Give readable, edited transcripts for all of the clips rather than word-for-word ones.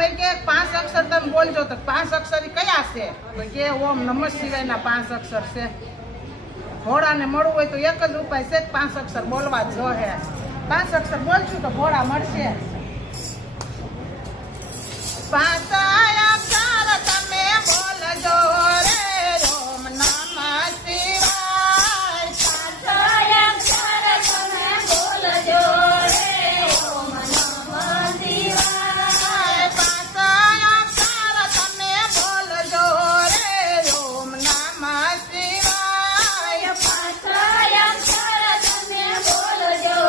હવે કે 5 અક્ષર તમે બોલજો તો 5 અક્ષર કયા છે તો કે ઓમ નમઃ શિવાયના 5 અક્ષર છે ભોળાને મળવું હોય તો એક જ ઉપાય છે 5 અક્ષર બોલવા જો હે 5 અક્ષર બોલશું તો ભોળા મળશે 5 અક્ષર તમે બોલજો રે ઓમ નમઃ શિવાય 5 અક્ષર તમે બોલજો રે ઓમ નમઃ શિવાય 5 અક્ષર તમે બોલજો રે ઓમ નમઃ શિવાય 5 અક્ષર તમે બોલજો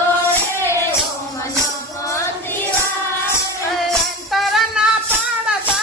રે ઓમ નમઃ શિવાય અંતરના પાડતા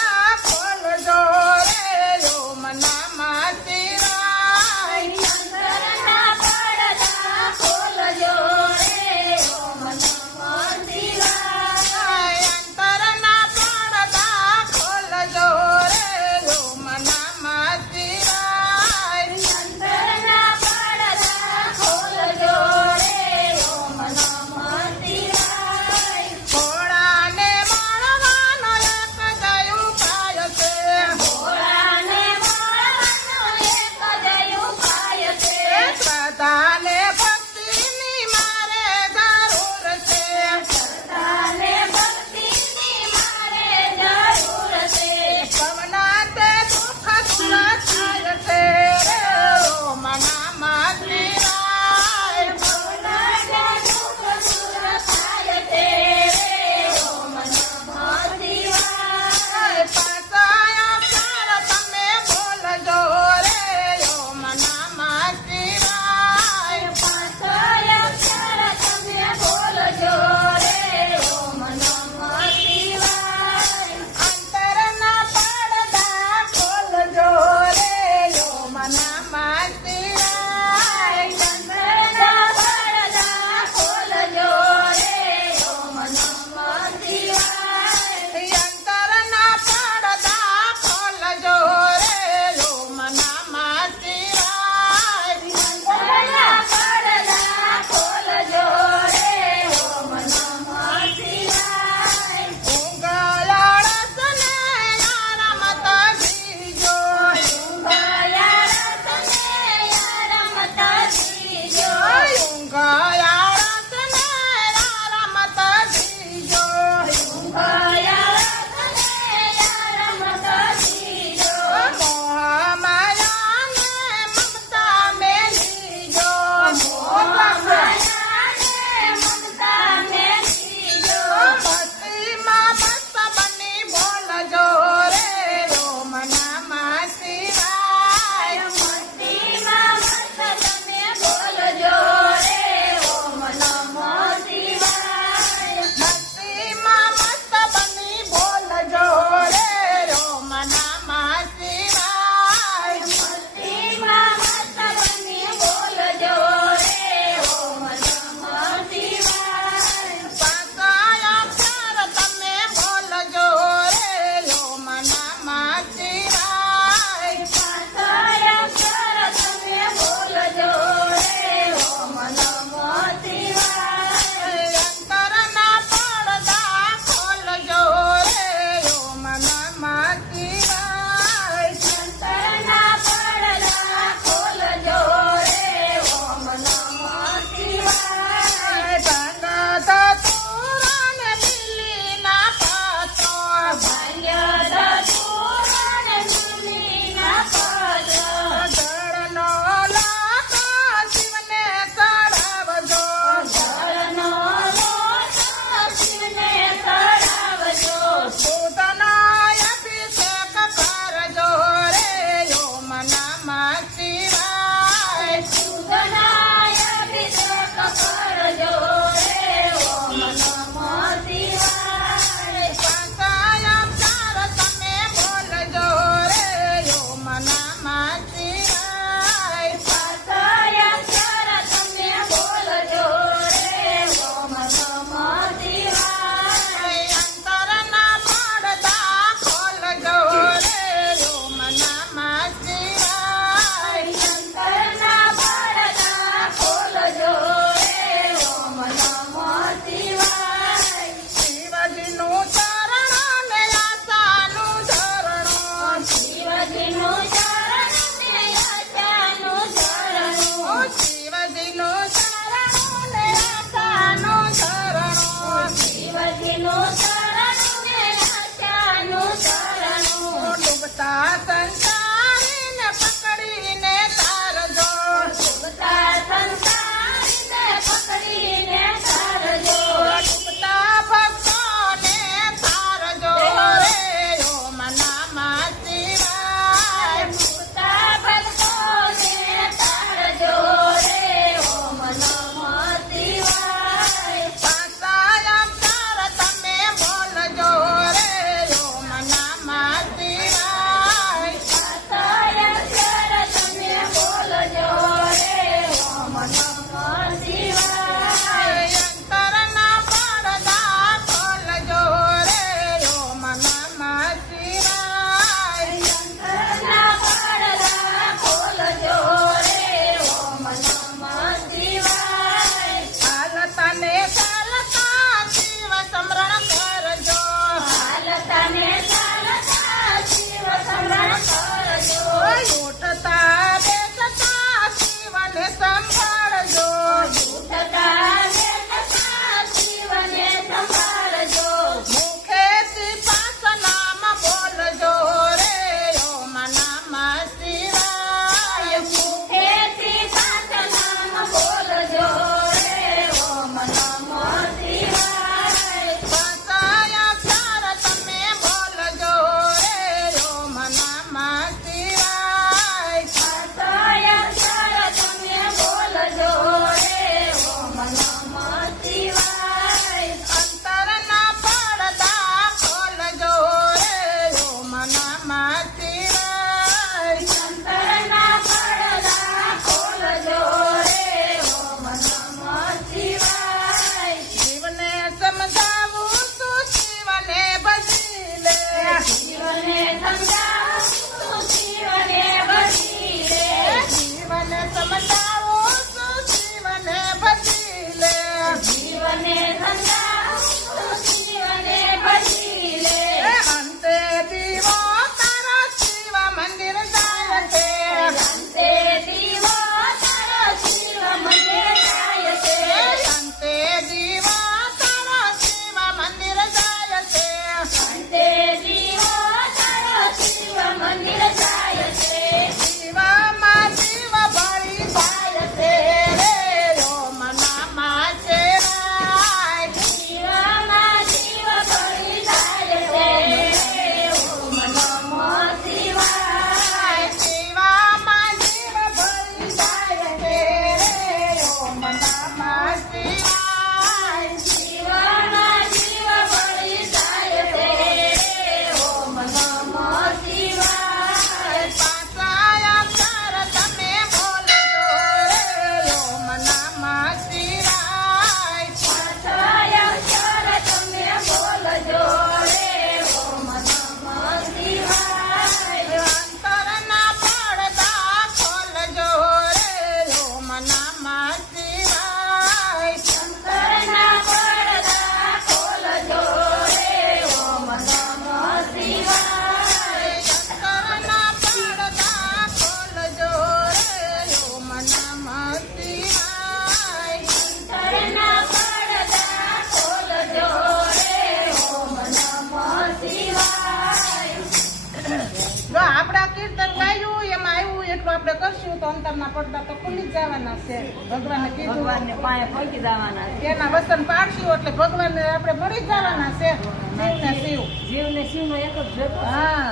કીર્તન ગાયું એમાં આવ્યું એટલું આપણે કરશું તો અંતરના પડદા તો ખુલી જ જવાના છે. ભગવાને કીધું ભગવાનને પાયે પહોંચી જવાના છે. એના વચન પાડશું એટલે ભગવાનને આપણે મળી જ જવાના છે. શિવ ને શિવ. જીવને શિવનો એક જ ભેગો છે. હા